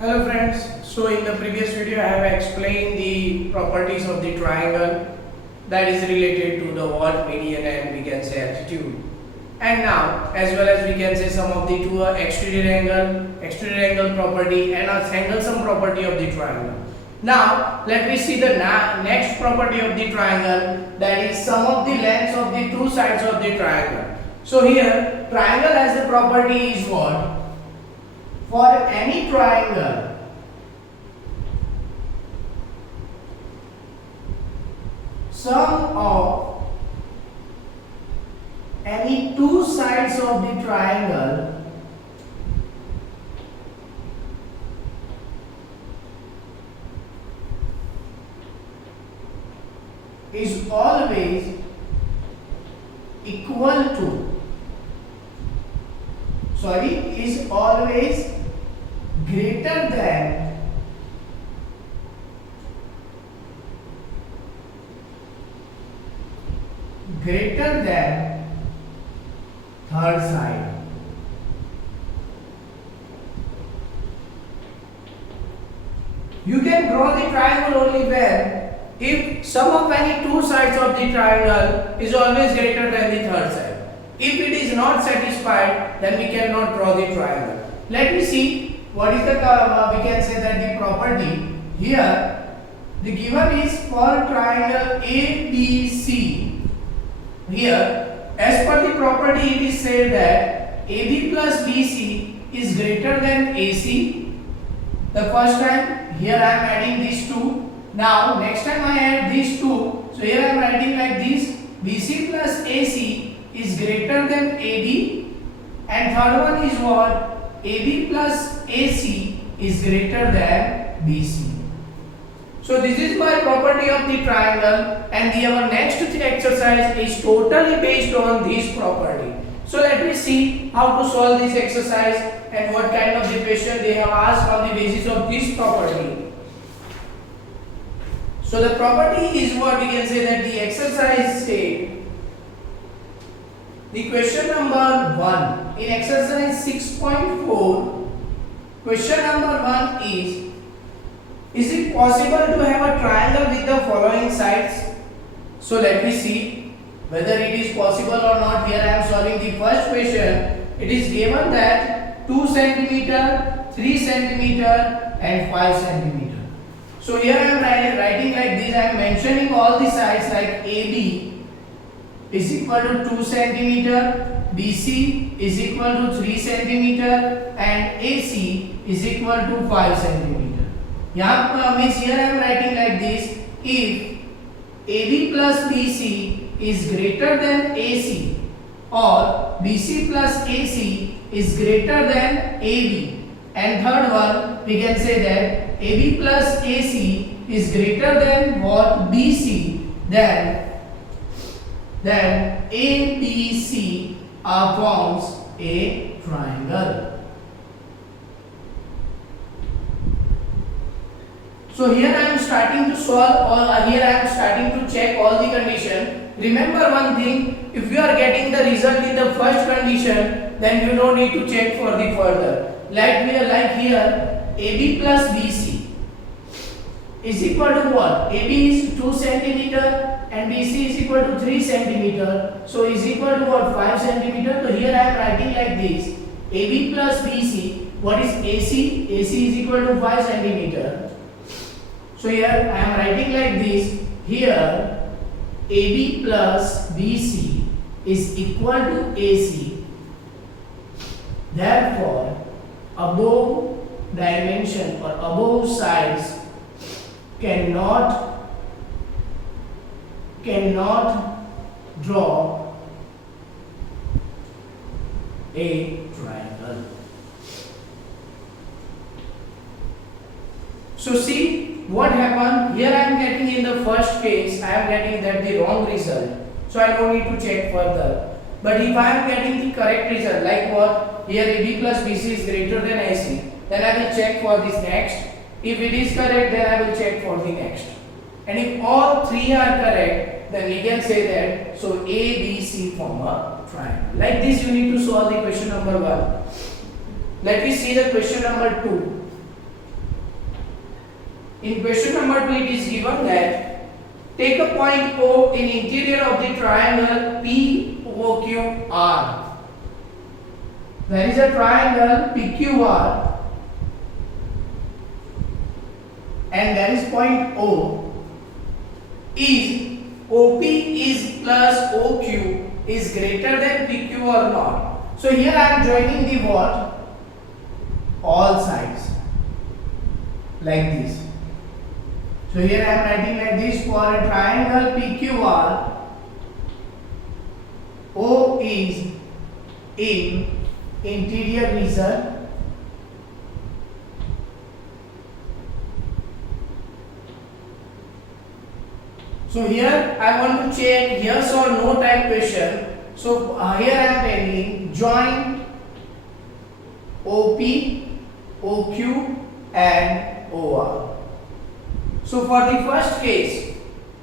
Hello friends, so in the previous video I have explained the properties of the triangle that is related to the what, median and we can say altitude. And now as well as we can say some of the two exterior angle property and a angle sum property of the triangle. Now let me see the next property of the triangle, that is sum of the lengths of the two sides of the triangle. So here triangle has the property is what? For any triangle, sum of any two sides of the triangle is always equal to, is always greater than third side. You can draw the triangle only when if sum of any two sides of the triangle is always greater than the third side. If it is not satisfied, then we cannot draw the triangle. Let me see what is the we can say that the property here. The given is for triangle ABC. Here, as per the property, it is said that AB plus BC is greater than AC. The first time, here I am adding these two. Now, next time I add these two. So here I am writing like this: BC plus AC is greater than AD, and third one is what? AB plus AC is greater than BC. So this is my property of the triangle, and our next exercise is totally based on this property. So let me see how to solve this exercise and what kind of the question they have asked on the basis of this property. So the property is what we can say that the exercise state. The question number 1 in exercise 6.4, question number 1 is it possible to have a triangle with the following sides? So let me see whether it is possible or not. Here I am solving the first question. It is given that 2 cm, 3 cm and 5 cm. So here I am writing like this. I am mentioning all the sides like AB is equal to 2 cm, BC is equal to 3 cm and AC is equal to 5 cm. यहाँ means here I am writing like this: if AB plus BC is greater than AC or BC plus AC is greater than AB, and third one we can say that AB plus AC is greater than what? BC, then ABC forms a triangle. So here I am starting to solve, or here I am starting to check all the condition. Remember one thing: if you are getting the result in the first condition, then you don't need to check for the further. Like here, AB plus BC is equal to what? AB is 2 cm and BC is equal to 3 cm. So is equal to what? 5 cm. So here I am writing like this: AB plus BC. What is AC? AC is equal to 5 cm. So here I am writing like this: here AB plus BC is equal to AC. Therefore, above dimension or above sides cannot draw a triangle. So see what happened here. I am getting in the first case, I am getting that the wrong result, so I don't need to check further. But if I am getting the correct result, like what? Here AB plus BC is greater than AC, then I will check for this next. If it is correct, then I will check for the next. And if all three are correct, then we can say that so ABC form a triangle. Like this you need to solve the question number 1. Let me see the question number 2. In question number 2 it is given that take a point O in interior of the triangle POQR. There is a triangle PQR and there is point O. Is OP is plus OQ is greater than PQ or not? So here I am joining the what? All sides like this. So here I am writing like this: for a triangle PQR, O is in interior region so here I want to check yes or no type question. So here I am telling join OP, OQ and OR. So for the first case,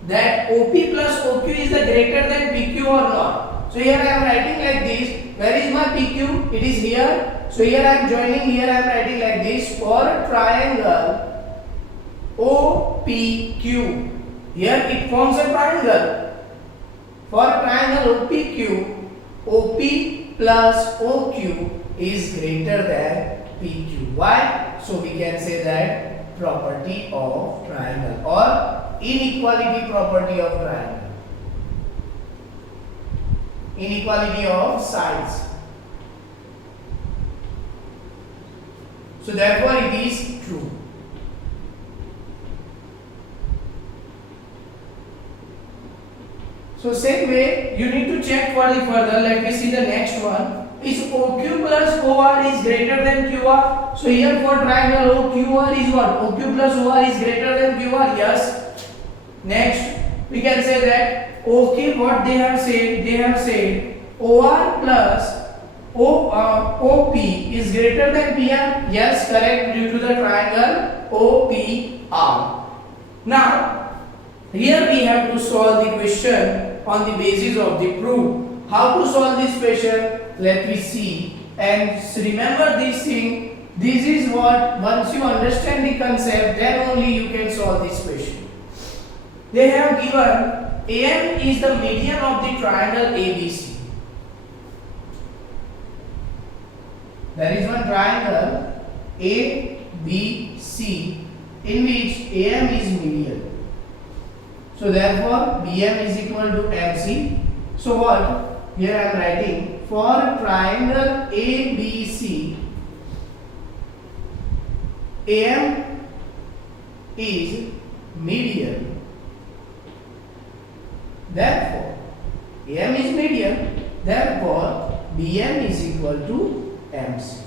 that OP plus OQ is the greater than PQ or not. So here I am writing like this. Where is my PQ? It is here. So here I am joining. Here I am writing like this: for triangle OPQ. Here it forms a triangle. For triangle OPQ, OP plus OQ is greater than PQ. Why? So we can say that property of triangle or inequality property of triangle. Inequality of sides. So therefore it is true. So same way you need to check for the further. Let me see the next one. Is OQ plus OR is greater than QR? So here for triangle OQR is what? OQ plus OR is greater than QR? Yes. Next we can say that OK, what they have said? They have said OR plus OP is greater than PR? Yes, correct, due to the triangle OPR. Now here we have to solve the question on the basis of the proof. How to solve this question? Let me see. And remember this thing. This is what, once you understand the concept, then only you can solve this question. They have given AM is the median of the triangle ABC. There is one triangle ABC in which AM is median. So therefore BM is equal to MC. So what? Here I am writing for triangle ABC, AM is median. Therefore AM is median. Therefore BM is equal to MC.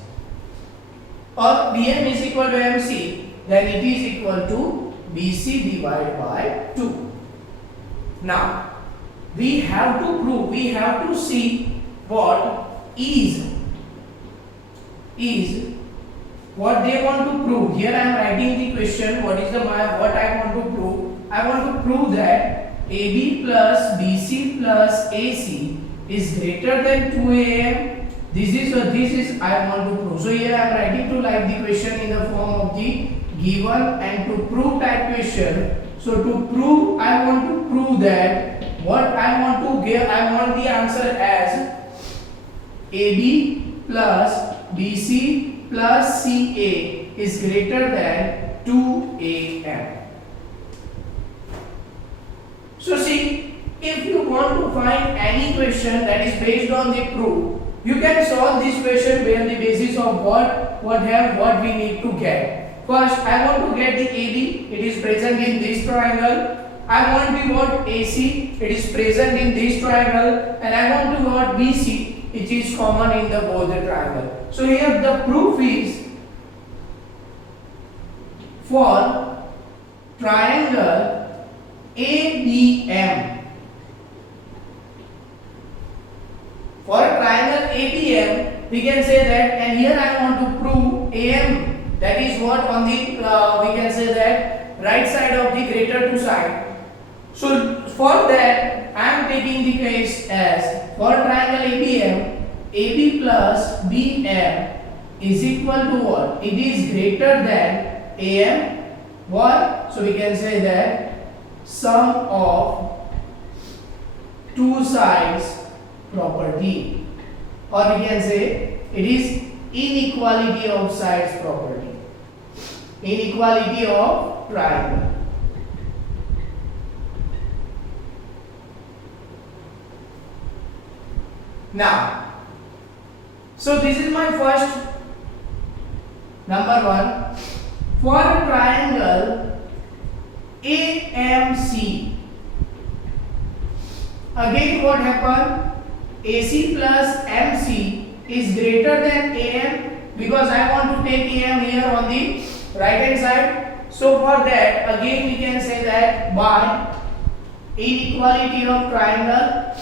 Or BM is equal to MC, then it is equal to BC divided by 2. Now, we have to prove, we have to see what is what they want to prove. Here I am writing the question, what is the what I want to prove. I want to prove that AB plus BC plus AC is greater than 2AM. This is I want to prove. So here I am writing to like the question in the form of the given and to prove that question. So to prove, I want to prove that what I want to give, I want the answer as AB plus BC plus CA is greater than 2AM. So see, if you want to find any question that is based on the proof, you can solve this question on the basis of what we need to get. First, I want to get the AB, it is present in this triangle. I want the what AC, it is present in this triangle, and I want to what BC, it is common in the both the triangle. So here the proof is for triangle ABM. For a triangle ABM, we can say that, and here I want to prove AM. That is what on the we can say that right side of the greater 2 side. So for that I am taking the case as for triangle ABM, AB plus BM is equal to what? It is greater than AM. What? So we can say that sum of two sides property, or we can say it is inequality of sides property, inequality of triangle. Now, so this is my first number one. For a triangle AMC, again what happened? AC plus MC is greater than AM, because I want to take AM here on the right hand side. So for that, again we can say that by inequality of triangle,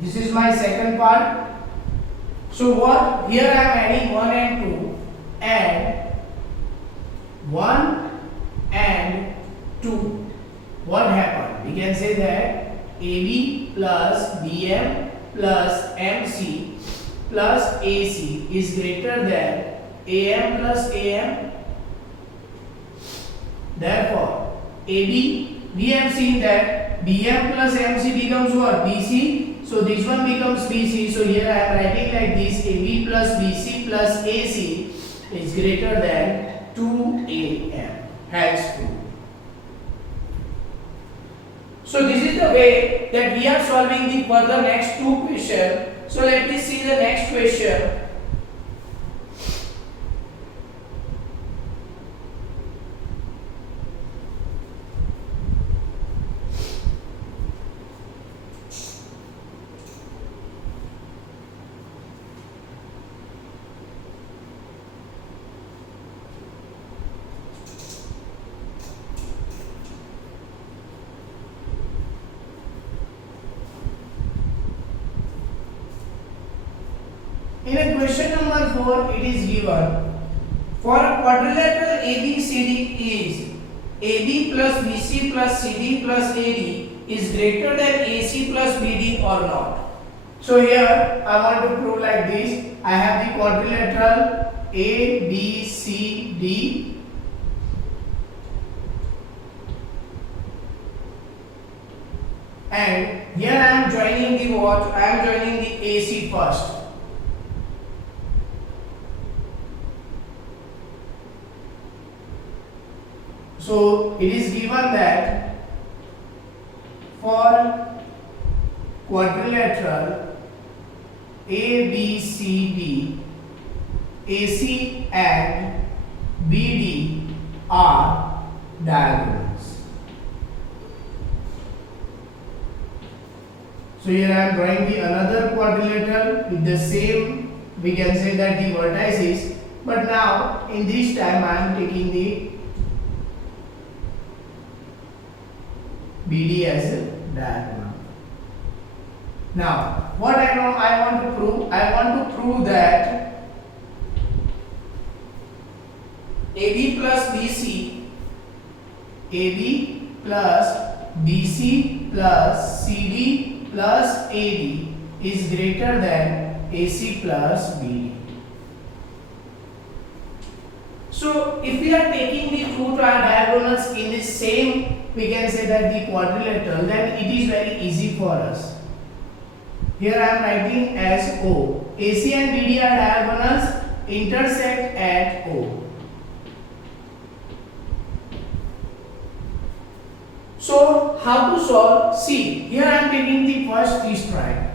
this is my second part. So what? Here I am adding 1 and 2, and 1 and 2. What happened? We can say that AB plus BM plus MC plus AC is greater than AM plus AM. Therefore, AB, we have seen that BM plus MC becomes what? BC. So this one becomes BC. So here I am writing like this: AB plus BC plus AC is greater than 2AM. Hence 2. So this is the way that we are solving the further next two questions. So let me see the next question. In a question number 4, it is given for a quadrilateral ABCD is AB plus BC plus CD plus AD is greater than AC plus BD or not. So here I want to prove like this. I have the quadrilateral ABCD and here I am joining the what? I am joining the AC first. So it is given that for quadrilateral ABCD, AC and BD are diagonals. So here I am drawing the another quadrilateral with the same, we can say that the vertices, but now in this time I am taking the BD as a diagonal. Now, what I know I want to prove? I want to prove that AB plus BC, AB plus BC plus CD plus AD is greater than AC plus BD. So, if we are taking the two diagonals in the same, we can say that the quadrilateral, then it is very easy for us. Here I am writing as O. AC and BD are diagonals, intersect at O. So how to solve? See, here I am taking the first this triangle.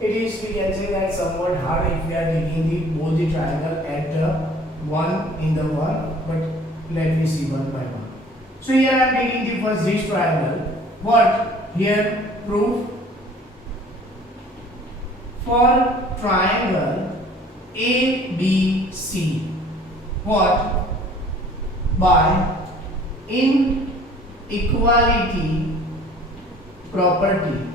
It is, we can say that somewhat hard if we are taking both the triangle at the one in the one, but let me see one by one. So here I am taking the first this triangle. What? Here proof for triangle ABC. What? By inequality property.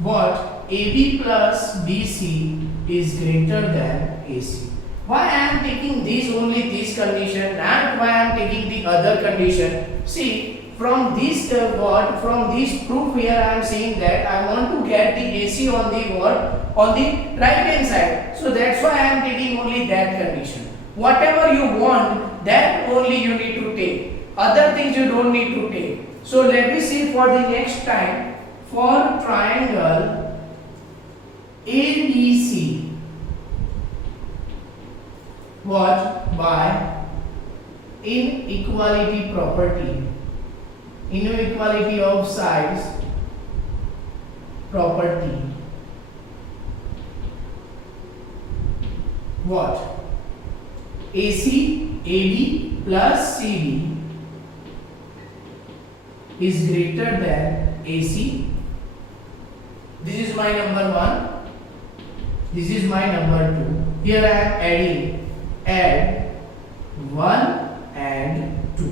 What? AB plus BC is greater than AC. why I am taking this condition and why I am taking the other condition? See, from this from this proof here I am saying that I want to get the AC on the on the right hand side. So that's why I am taking only that condition. Whatever you want, that only you need to take. Other things you don't need to take. So let me see for the next time for triangle ABC. What? By inequality property, inequality of sides property. What? AC, AD plus CD is greater than AC. This is my number 1. This is my number 2. Here I am adding. Add 1 and 2.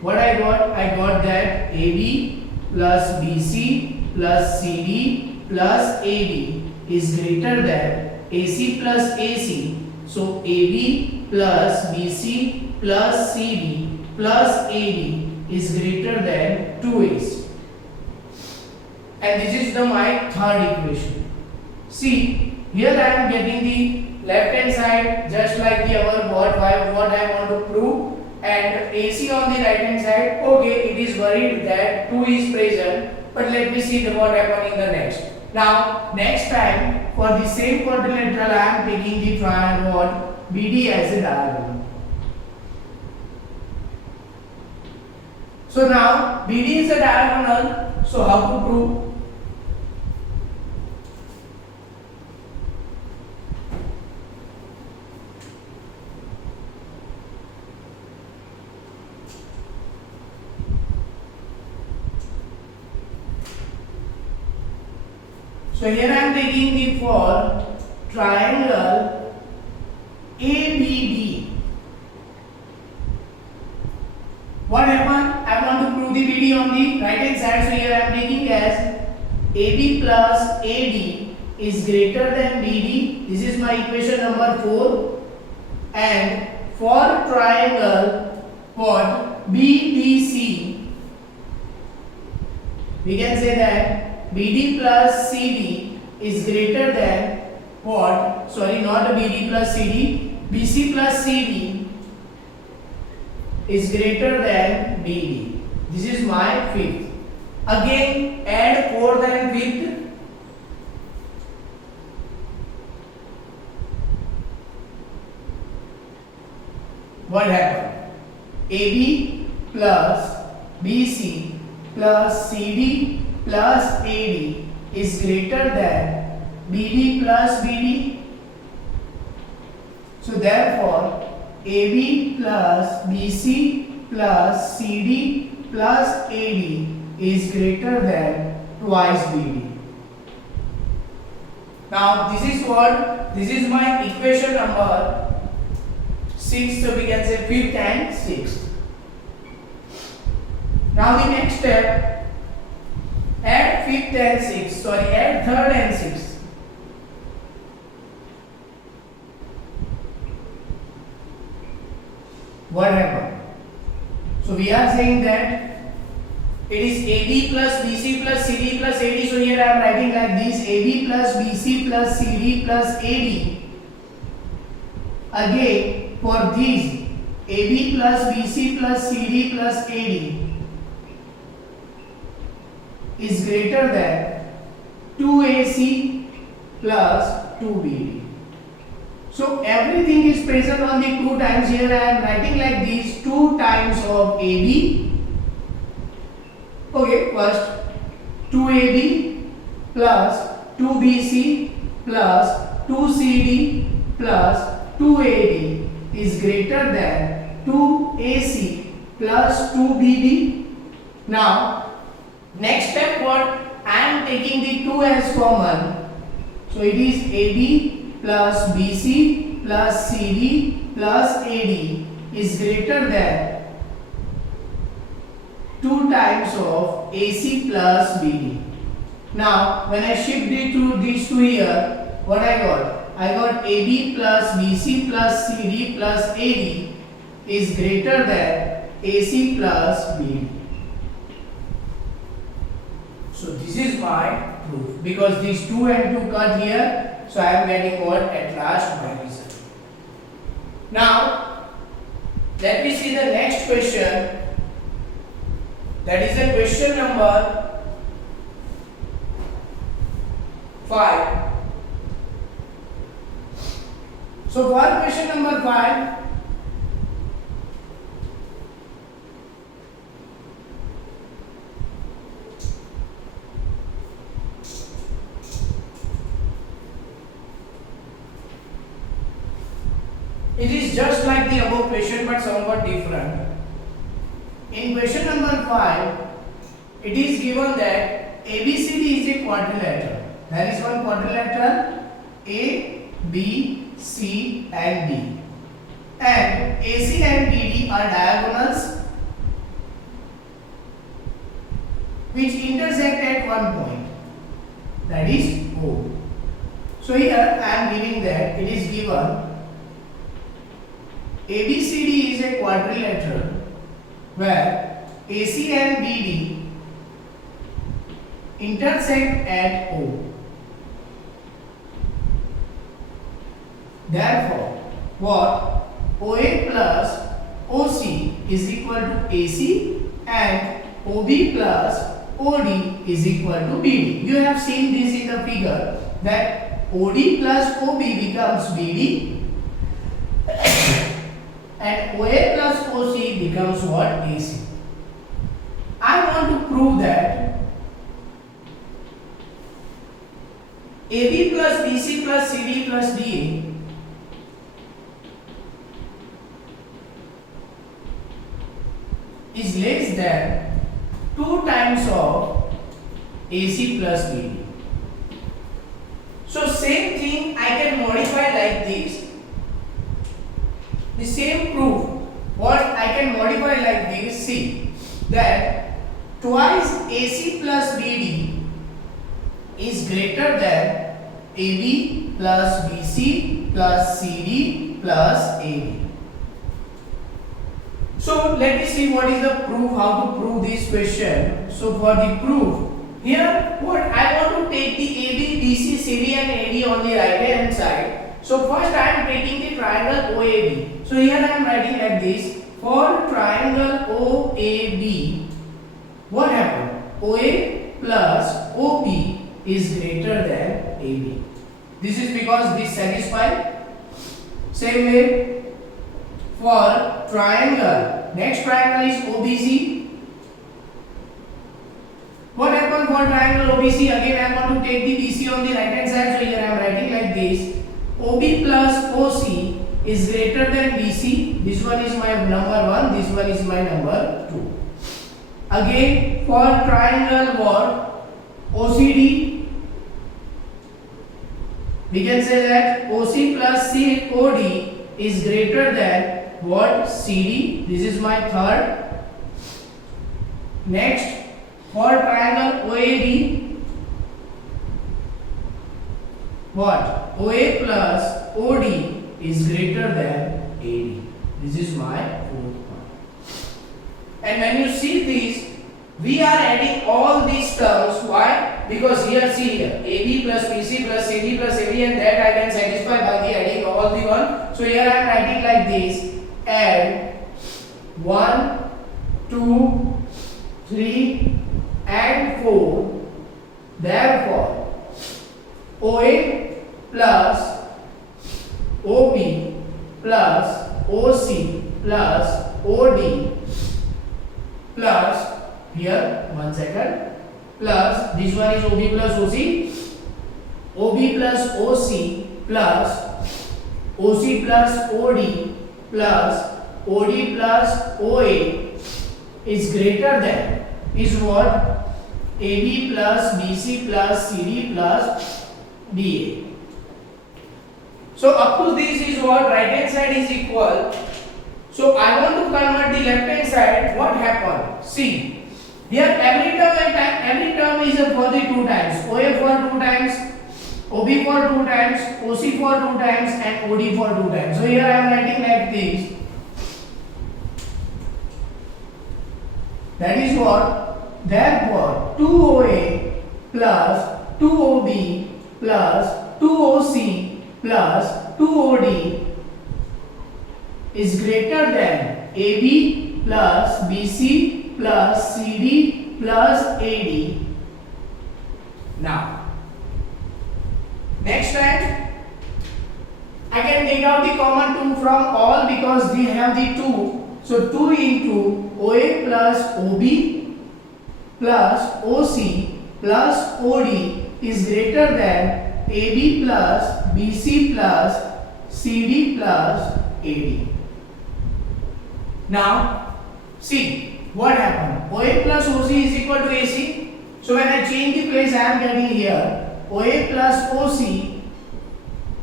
What I got? I got that AB plus BC plus CD plus AD is greater than AC plus AC. So AB plus BC plus CD plus AD is greater than 2AC. And this is my third equation. See, here I am getting the left hand side just like the other what I want to prove, and AC on the right hand side. Okay, it is worried that 2 is present, but let me see what happens in the next. Now next time for the same quadrilateral I am taking the triangle BD as a diagonal. So now BD is a diagonal, so how to prove? So here I am taking the for triangle ABD. What happened? I want to prove the BD on the right hand side. So here I am taking as AB plus AD is greater than BD. This is my equation number 4. And for triangle what BBC, we can say that BD plus CD is greater than what? Sorry, not BD plus CD. BC plus CD is greater than BD. This is my fifth. Again, add fourth and fifth. What happened? AB plus BC plus CD plus AD is greater than BD plus BD. So therefore AB plus BC plus CD plus AD is greater than twice BD. Now this is what? This is my equation number 6. So we can say 5th and 6th. Now the next step, add 5th and 6th, sorry, add 3rd and 6th. What happened? So we are saying that it is AB plus BC plus CD plus AD. So here I am writing like this: AB plus BC plus CD plus AD. Again, for these, AB plus BC plus CD plus AD is greater than 2AC plus 2BD. So everything is present on the 2 times. Here I am writing like these: 2 times of AB. Okay, first 2AB plus 2BC plus 2CD plus 2AD is greater than 2AC plus 2BD. Now next step, what? I am taking the 2 as common. So it is AB plus BC plus CD plus AD is greater than 2 times of AC plus BD. Now when I shift these two here, what I got? I got AB plus BC plus CD plus AD is greater than AC plus BD. So this is my proof, because these 2 and 2 cut here, so I am getting what at last my result. Now let me see the next question. That is the question number 5. So for question number 5, it is just like the above question but somewhat different. In question number 5, it is given that ABCD is a quadrilateral. There is one quadrilateral A, B, C and D, and AC and BD are diagonals which intersect at one point, that is O. So here I am giving that it is given ABCD is a quadrilateral where AC and BD intersect at O. Therefore, what OA plus OC is equal to AC and OB plus OD is equal to BD. You have seen this in the figure that OD plus OB becomes BD and OA plus OC becomes what? AC. I want to prove that AB plus BC plus CD plus DA is less than 2 times of AC plus BD. So same thing I can modify like this. The same proof, what I can modify like this, see that twice AC plus BD is greater than AB plus BC plus CD plus AD. So let me see what is the proof, how to prove this question. So for the proof, here what I want to take the AB, BC, CD and AD on the right hand side. So first I am taking the triangle OAB. So here I am writing like this. For triangle OAB, what happened? OA plus OB is greater than AB. This is because this satisfies. Same way for triangle, next triangle is OBC. What happened for triangle OBC? Again I want to take the BC on the right hand side. So here I am writing like this. OB plus OC is greater than BC. This one is my number 1, this one is my number 2. Again for triangle what? OCD, we can say that OC plus COD is greater than what? CD. This is my third. Next for triangle OAD, what? OA plus OD is greater than AD. This is my fourth point. And when you see this, we are adding all these terms. Why? Because here, see here, AB plus BC plus CD plus AD, and that I can satisfy by the adding all the one. So here I am writing like this: add 1, 2, 3, and 4. Therefore, OA plus OB plus OC plus OD plus, here 1 second, plus this one is OB plus OC, OB plus OC plus OC plus OD plus OD plus OA is greater than, is what? AB plus BC plus CD plus DA. So up to this is what? Right hand side is equal. So I want to convert the left hand side. What happened? See, here every term is for the 2 times. OA for 2 times, OB for 2 times, OC for 2 times and OD for 2 times. So here I am writing like this. That is what? Therefore 2OA plus 2OB plus 2OC plus 2OD is greater than AB plus BC plus CD plus AD. Now, next time I can take out the common 2 from all because we have the 2. So 2 into OA plus OB plus OC plus OD is greater than AB plus BC plus CD plus AD. Now, see what happened. OA plus OC is equal to AC. So when I change the place, I am getting here OA plus OC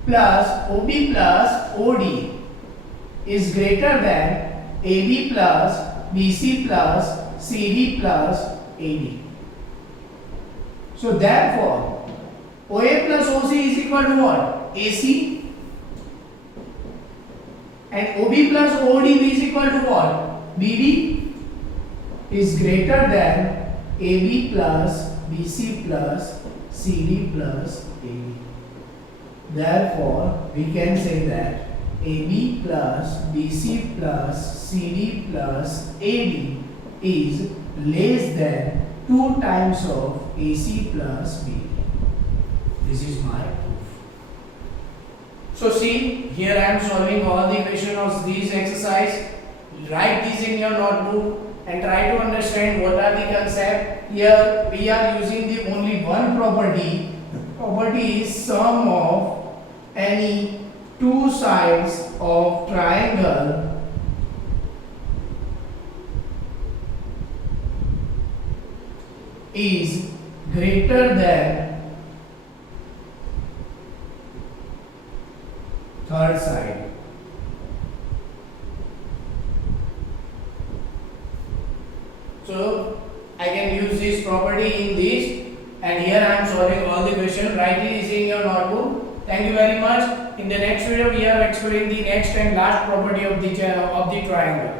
plus OB plus OD is greater than AB plus BC plus CD plus AD. So therefore, OA plus OC is equal to what? AC, and OB plus OD is equal to what? BD is greater than AB plus BC plus CD plus AD. Therefore, we can say that AB plus BC plus CD plus AD is less than 2 times of AC plus BD. This is my proof. So see, here I am solving all the equations of these exercise. Write these in your notebook and try to understand what are the concept. Here we are using the only one property. Property is sum of any two sides of triangle is greater than third side. So I can use this property in this, and here I am solving all the questions. Write it in your notebook. Thank you very much. In the next video we are exploring the next and last property of the triangle.